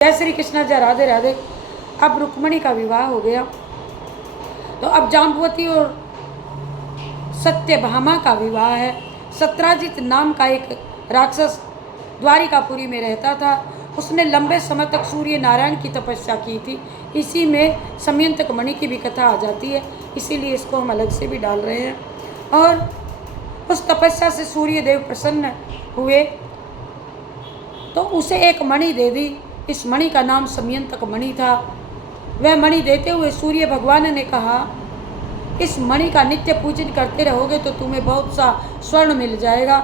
जय श्री कृष्ण, जय राधे राधे। अब रुक्मणी का विवाह हो गया तो अब जाम्बवती और सत्यभामा का विवाह है। सत्राजित नाम का एक राक्षस द्वारिकापुरी में रहता था। उसने लंबे समय तक सूर्य नारायण की तपस्या की थी। इसी में समयंतक मणि की भी कथा आ जाती है, इसीलिए इसको हम अलग से भी डाल रहे हैं। और उस तपस्या से सूर्य देव प्रसन्न हुए तो उसे एक मणि दे दी। इस मणि का नाम समयंतक मणि था। वह मणि देते हुए सूर्य भगवान ने कहा, इस मणि का नित्य पूजन करते रहोगे तो तुम्हें बहुत सा स्वर्ण मिल जाएगा,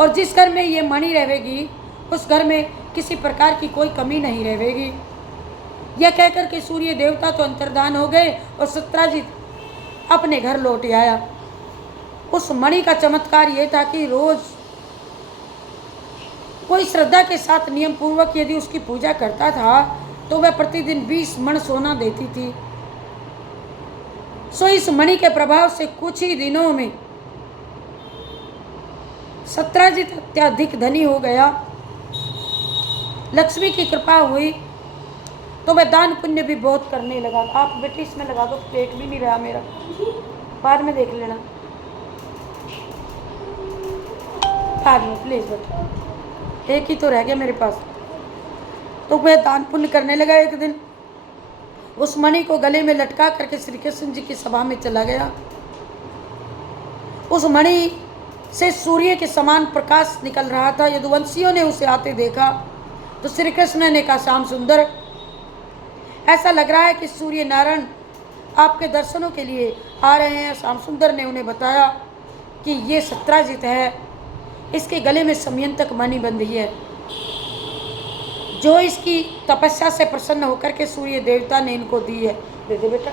और जिस घर में ये मणि रहेगी उस घर में किसी प्रकार की कोई कमी नहीं रहेगी। यह कहकर के सूर्य देवता तो अंतर्धान हो गए और सत्राजित अपने घर लौट आया। उस मणि का चमत्कार ये था कि रोज कोई श्रद्धा के साथ नियम पूर्वक यदि उसकी पूजा करता था तो वह प्रतिदिन 20 मण सोना देती थी। सो इस मणि के प्रभाव से कुछ ही दिनों में सत्राजित अत्यधिक धनी हो गया। लक्ष्मी की कृपा हुई तो वह दान पुण्य भी बहुत करने लगा। आप बेटी इसमें लगा दो, पेट भी नहीं रहा मेरा, बाद में देख लेना, बाद में प्लीज बेटा, एक ही तो रह गया मेरे पास। तो वह दान पुण्य करने लगा। एक दिन उस मणि को गले में लटका करके श्री कृष्ण जी की सभा में चला गया। उस मणि से सूर्य के समान प्रकाश निकल रहा था। यदुवंशियों ने उसे आते देखा तो श्री कृष्ण ने कहा, श्याम सुंदर, ऐसा लग रहा है कि सूर्य नारायण आपके दर्शनों के लिए आ रहे हैं। श्याम सुंदर ने उन्हें बताया कि ये सत्राजित है, इसके गले में समयंतक मणि बंधी है, जो इसकी तपस्या से प्रसन्न होकर के सूर्य देवता ने इनको दी है। दे दे बेटा,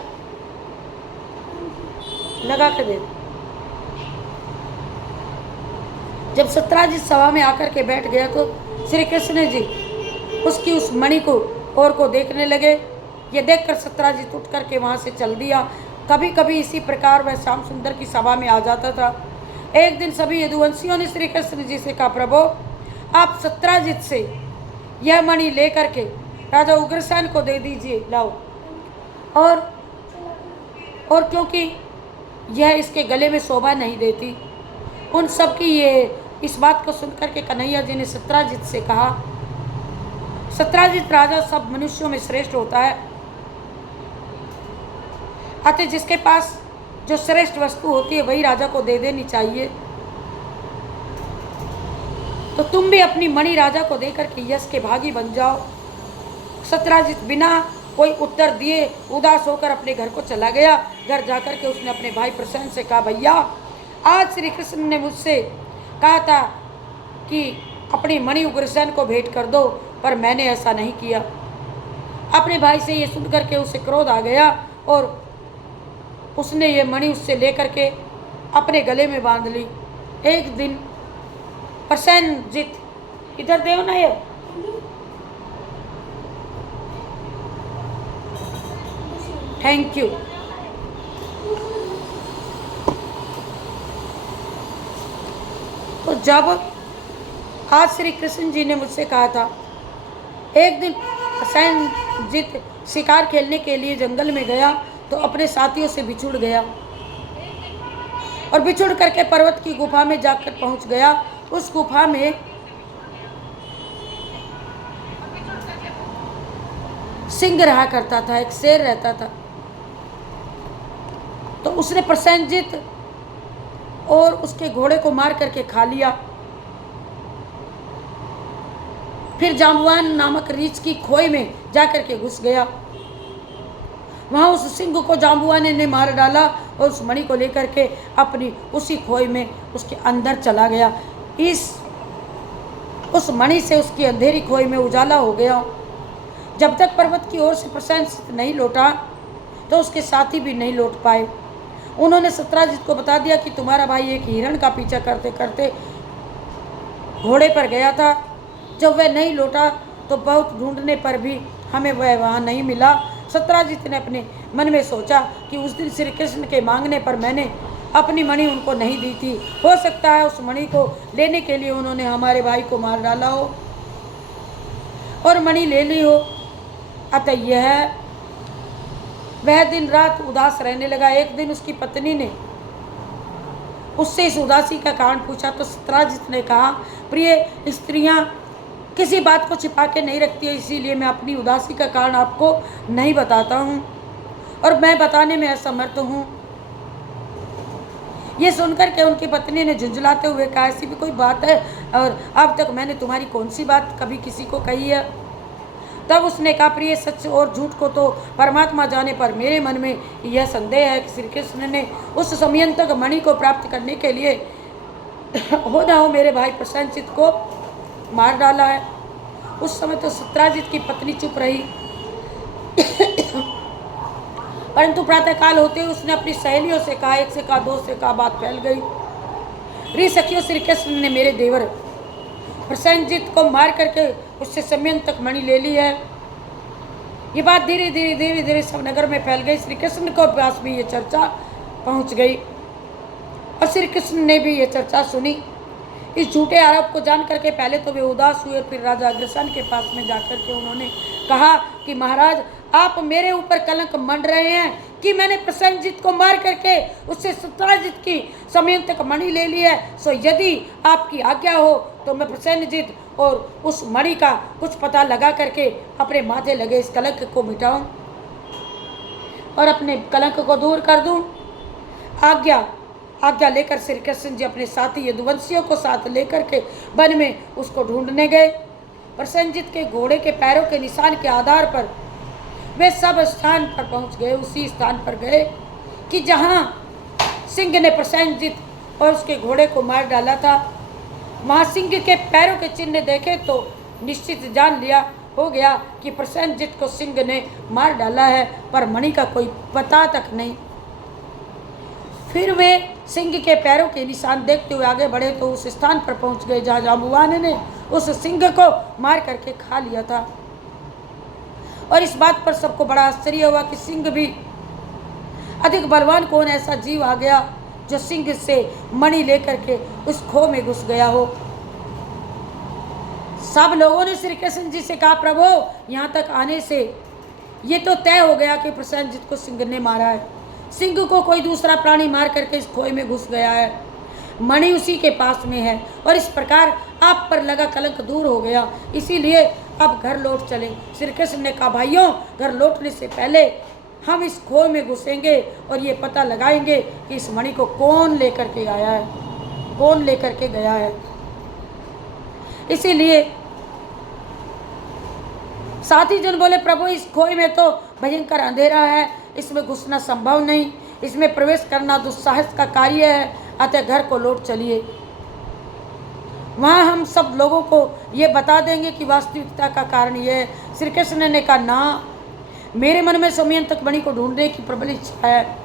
लगा के दे। जब सत्राजित सभा में आकर के बैठ गया तो श्री कृष्ण जी उसकी उस मणि को और को देखने लगे। ये देखकर सत्राजित उठ करके वहाँ से चल दिया। कभी कभी इसी प्रकार वह श्याम सुंदर की सभा में आ जाता था। एक दिन सभी यदुवंशियों ने श्री कृष्ण जी से कहा, प्रभु आप सत्राजित से यह मणि लेकर के राजा उग्रसेन को दे दीजिए, लाओ। और क्योंकि यह इसके गले में शोभा नहीं देती। उन सब की ये इस बात को सुनकर के कन्हैया जी ने सत्राजित से कहा, सत्राजित राजा सब मनुष्यों में श्रेष्ठ होता है, अतः जिसके पास जो श्रेष्ठ वस्तु होती है वही राजा को दे देनी चाहिए। तो तुम भी अपनी मणि राजा को देकर के यश के भागी बन जाओ। सत्राजित बिना कोई उत्तर दिए उदास होकर अपने घर को चला गया। घर जाकर के उसने अपने भाई प्रसन्न से कहा, भैया आज श्री कृष्ण ने मुझसे कहा था कि अपनी मणि उग्रसेन को भेंट कर दो, पर मैंने ऐसा नहीं किया। अपने भाई से ये सुन करके उसे क्रोध आ गया और उसने ये मणि उससे लेकर के अपने गले में बांध ली। एक दिन प्रसेनजित, इधर देव ना ये, थैंक यू। तो जब आज श्री कृष्ण जी ने मुझसे कहा था, एक दिन प्रसेनजित शिकार खेलने के लिए जंगल में गया तो अपने साथियों से बिछुड़ गया और बिछुड़ करके पर्वत की गुफा में जाकर पहुंच गया। उस गुफा में सिंह रहा करता था, एक शेर रहता था। तो उसने प्रसेनजित और उसके घोड़े को मार करके खा लिया। फिर जाम्बवान नामक रीछ की खोई में जाकर के घुस गया। वहाँ उस सिंह को जाम्बुआन ने मार डाला और उस मणि को लेकर के अपनी उसी खोई में उसके अंदर चला गया। उस मणि से उसकी अंधेरी खोई में उजाला हो गया। जब तक पर्वत की ओर से प्रसेनजित नहीं लौटा तो उसके साथी भी नहीं लौट पाए। उन्होंने सत्राजित को बता दिया कि तुम्हारा भाई एक हिरण का पीछा करते करते घोड़े पर गया था। जब वह नहीं लौटा तो बहुत ढूंढने पर भी हमें वह वहाँ नहीं मिला। सत्राजित ने अपने मन में सोचा कि उस दिन श्री कृष्ण के मांगने पर मैंने अपनी मणि उनको नहीं दी थी। हो सकता है उस मणि को लेने के लिए उन्होंने हमारे भाई को मार डाला हो। और मणि ले ली हो। अतः यह वह दिन रात उदास रहने लगा। एक दिन उसकी पत्नी ने उससे इस उदासी का कारण पूछा तो सत्राजित ने कहा, प्रिय, स्त्रियां किसी बात को छिपा के नहीं रखती है, इसीलिए मैं अपनी उदासी का कारण आपको नहीं बताता हूँ और मैं बताने में असमर्थ हूँ। ये सुनकर के उनकी पत्नी ने झुंझलाते हुए कहा, ऐसी भी कोई बात है और अब तक मैंने तुम्हारी कौन सी बात कभी किसी को कही है? तब उसने कहा, प्रिय, सच और झूठ को तो परमात्मा जाने, पर मेरे मन में यह संदेह है कि श्री कृष्ण ने उस समयंतक मणि को प्राप्त करने के लिए हो ना हो मेरे भाई प्रसेनजित को मार डाला है। उस समय तो सत्राजित की पत्नी चुप रही, परंतु प्रातःकाल होते ही उसने अपनी सहेलियों से कहा, एक से कहा, दो से कहा, बात फैल गई। रे सखियों, श्री कृष्ण ने मेरे देवर प्रसेनजित को मार करके उससे समयंतक मणि ले ली है। ये बात धीरे धीरे सब नगर में फैल गई। श्री कृष्ण के पास भी ये चर्चा पहुंच गई और श्री कृष्ण ने भी ये चर्चा सुनी। इस झूठे आरोप को जान करके पहले तो वे उदास हुए, फिर राजा अग्रसेन के पास में जाकर के उन्होंने कहा कि महाराज, आप मेरे ऊपर कलंक मंड रहे हैं कि मैंने प्रसेनजित को मार करके उससे सत्राजित की समयंतक मणि ले ली है। सो यदि आपकी आज्ञा हो तो मैं प्रसेनजित और उस मणि का कुछ पता लगा करके अपने माथे लगे इस कलंक को मिटाऊं और अपने कलंक को दूर कर दूं। आज्ञा लेकर श्री कृष्ण जी अपने साथी यदुवंशियों को साथ लेकर के वन में उसको ढूंढने गए। प्रसेनजित के घोड़े के पैरों के निशान के आधार पर वे सब स्थान पर पहुंच गए। उसी स्थान पर गए कि जहां सिंह ने प्रसेनजित और उसके घोड़े को मार डाला था। वहां सिंह के पैरों के चिन्ह देखे तो निश्चित जान लिया हो गया कि प्रसेनजित को सिंह ने मार डाला है, पर मणि का कोई पता तक नहीं। फिर वे सिंह के पैरों के निशान देखते हुए आगे बढ़े तो उस स्थान पर पहुंच गए जहां जांबुवान ने उस सिंह को मार करके खा लिया था। और इस बात पर सबको बड़ा आश्चर्य हुआ कि सिंह भी अधिक बलवान कौन ऐसा जीव आ गया जो सिंह से मणि लेकर के उस खो में घुस गया हो। सब लोगों ने श्री कृष्ण जी से कहा, प्रभु, यहाँ तक आने से ये तो तय हो गया कि प्रसेनजित को सिंह ने मारा है। सिंह को कोई दूसरा प्राणी मार करके इस खोए में घुस गया है। मणि उसी के पास में है और इस प्रकार आप पर लगा कलंक दूर हो गया। इसीलिए अब घर लौट चले। श्री कृष्ण ने कहा, भाइयों, घर लौटने से पहले हम इस खोए में घुसेंगे और ये पता लगाएंगे कि इस मणि को कौन लेकर के आया है, कौन लेकर के गया है। इसीलिए साथी जन बोले, प्रभु, इस खोए में तो भयंकर अंधेरा है, इसमें घुसना संभव नहीं, इसमें प्रवेश करना दुस्साहस का कार्य है, अतः घर को लौट चलिए। वहाँ हम सब लोगों को ये बता देंगे कि वास्तविकता का कारण ये है। श्री कृष्ण ने कहा, ना, मेरे मन में समयंतक मणि को ढूंढने की प्रबल इच्छा है,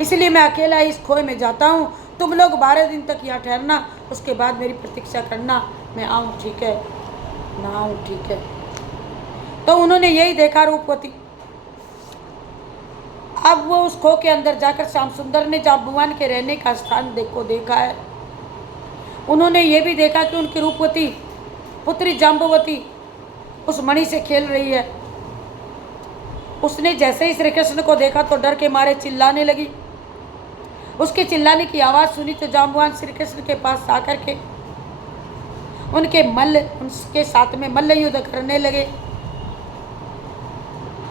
इसलिए मैं अकेला इस खोए में जाता हूँ। तुम लोग 12 दिन तक यहाँ ठहरना, उसके बाद मेरी प्रतीक्षा करना। मैं आऊँ, ठीक है? ना आऊँ, ठीक है? तो उन्होंने यही देखा रूपवती। अब वो उस खो के अंदर जाकर श्याम सुंदर ने जांबुवान के रहने का स्थान देखा है। उन्होंने ये भी देखा कि उनकी रूपवती पुत्री जांबुवती उस मणि से खेल रही है। उसने जैसे ही श्री कृष्ण को देखा तो डर के मारे चिल्लाने लगी। उसके चिल्लाने की आवाज़ सुनी तो जांबुवान श्री कृष्ण के पास आकर के उनके साथ में मल्ल युद्ध करने लगे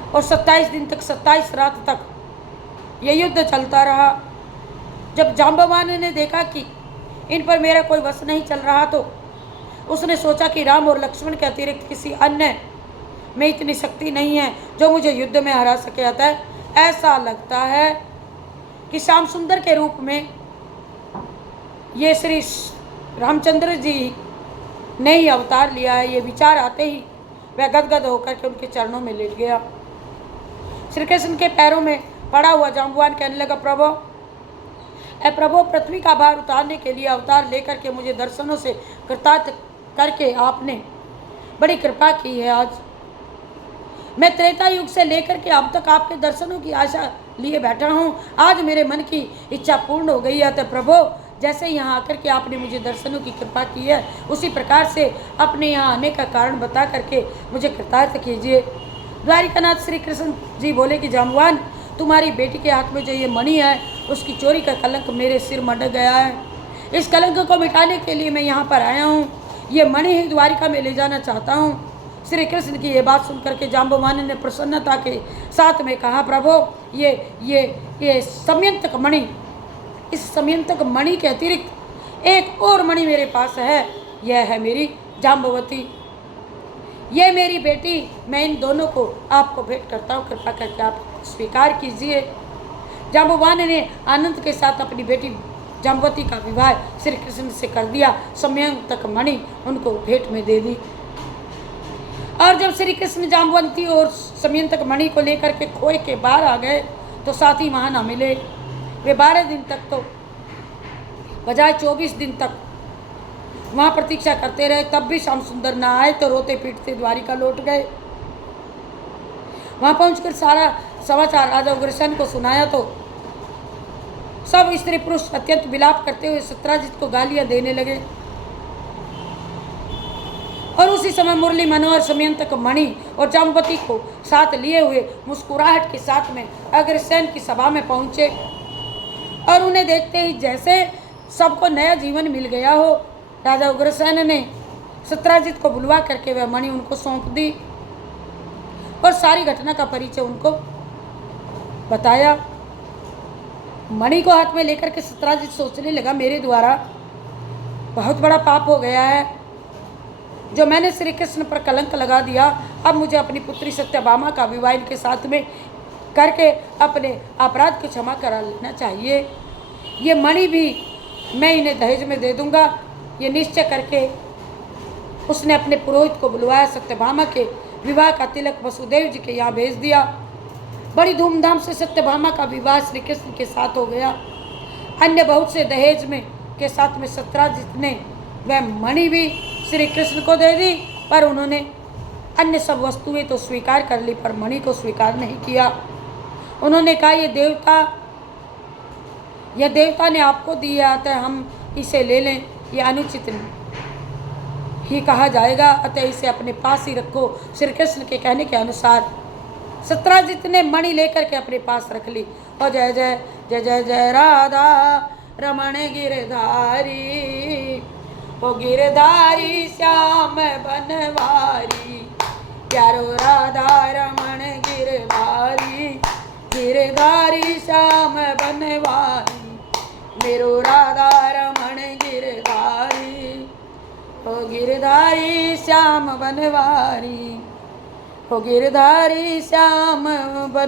और 27 दिन तक, 27 रात तक यह युद्ध चलता रहा। जब जांबवान ने देखा कि इन पर मेरा कोई वश नहीं चल रहा तो उसने सोचा कि राम और लक्ष्मण के अतिरिक्त किसी अन्य में इतनी शक्ति नहीं है जो मुझे युद्ध में हरा सके। अतः ऐसा लगता है कि श्याम सुंदर के रूप में ये श्री रामचंद्र जी ने ही अवतार लिया है। ये विचार आते ही वह गदगद होकर के उनके चरणों में लेट गया। श्री कृष्ण के पैरों में पड़ा हुआ जांबुवान कहने लगा, प्रभु, पृथ्वी का भार उतारने के लिए अवतार लेकर के मुझे दर्शनों से कृतार्थ करके आपने बड़ी कृपा की है। आज मैं त्रेता युग से लेकर के अब तक आपके दर्शनों की आशा लिए बैठा हूँ। आज मेरे मन की इच्छा पूर्ण हो गई है। तो प्रभु, जैसे यहाँ आकर के आपने मुझे दर्शनों की कृपा की है, उसी प्रकार से अपने यहाँ आने का कारण बता करके मुझे कृतार्थ कीजिए। द्वारिकानाथ श्री कृष्ण जी बोले कि जाम्बवान, तुम्हारी बेटी के हाथ में जो ये मणि है, उसकी चोरी का कलंक मेरे सिर मंडक गया है। इस कलंक को मिटाने के लिए मैं यहाँ पर आया हूँ। ये मणि ही द्वारिका में ले जाना चाहता हूँ। श्री कृष्ण की ये बात सुनकर के जाम्बवान ने प्रसन्नता के साथ में कहा, प्रभु ये समयंतक मणि, इस समयंतक मणि के अतिरिक्त एक और मणि मेरे पास है, यह है मेरी जाम्बवती, ये मेरी बेटी। मैं इन दोनों को आपको भेंट करता हूँ, कृपा करके आप स्वीकार कीजिए। जाम्बवान ने आनंद के साथ अपनी बेटी जाम्बवती का विवाह श्री कृष्ण से कर दिया। समयंतक मणि उनको भेंट में दे दी। और जब श्री कृष्ण जाम्बवती और समयंतक मणि को लेकर के खोए के बाहर आ गए तो साथी वहाँ ना मिले। वे 12 दिन तक तो बजाय 24 दिन तक वहाँ प्रतीक्षा करते रहे, तब भी श्याम सुंदर ना आए तो रोते पीटते द्वारिका लौट गए। वहाँ पहुँचकर सारा समाचार राजा उग्रसेन को सुनाया तो सब स्त्री पुरुष अत्यंत विलाप करते हुए सत्राजित को गालियाँ देने लगे। और उसी समय मुरली मनोहर समयंतक मणि और जाम्बवती को साथ लिए हुए मुस्कुराहट के साथ में अग्रसेन की सभा में पहुँचे। और उन्हें देखते ही जैसे सबको नया जीवन मिल गया हो, राजा उग्रसेन ने सत्राजित को बुलवा करके वह मणि उनको सौंप दी और सारी घटना का परिचय उनको बताया। मणि को हाथ में लेकर के सत्राजित सोचने लगा, मेरे द्वारा बहुत बड़ा पाप हो गया है, जो मैंने श्री कृष्ण पर कलंक लगा दिया। अब मुझे अपनी पुत्री सत्यभामा का विवाह इनके साथ में करके अपने अपराध को क्षमा करा लेना चाहिए। ये मणि भी मैं इन्हें दहेज में दे दूंगा, ये निश्चय करके उसने अपने पुरोहित को बुलवाया। सत्यभामा के विवाह का तिलक वसुदेव जी के यहाँ भेज दिया। बड़ी धूमधाम से सत्यभामा का विवाह श्री कृष्ण के साथ हो गया। अन्य बहुत से दहेज में के साथ में सत्राजित ने वह मणि भी श्री कृष्ण को दे दी, पर उन्होंने अन्य सब वस्तुएं तो स्वीकार कर ली, पर मणि को स्वीकार नहीं किया। उन्होंने कहा, यह देवता ने आपको दिया, अतः हम इसे ले लें, यह अनुचित ही कहा जाएगा, अतः इसे अपने पास ही रखो। श्री कृष्ण के कहने के अनुसार सत्राजित ने मणि लेकर के अपने पास रख ली। और जय जय जय जय जय राधा रमण गिरधारी, ओ गिरधारी श्याम बनवारी, प्यारो राधा रमण गिरधारी, गिरधारी श्याम बनवारी, मेरो राधा रमण गिरधारी, ओ गिरधारी श्याम बनवारी, ओ गिरधारी श्याम बन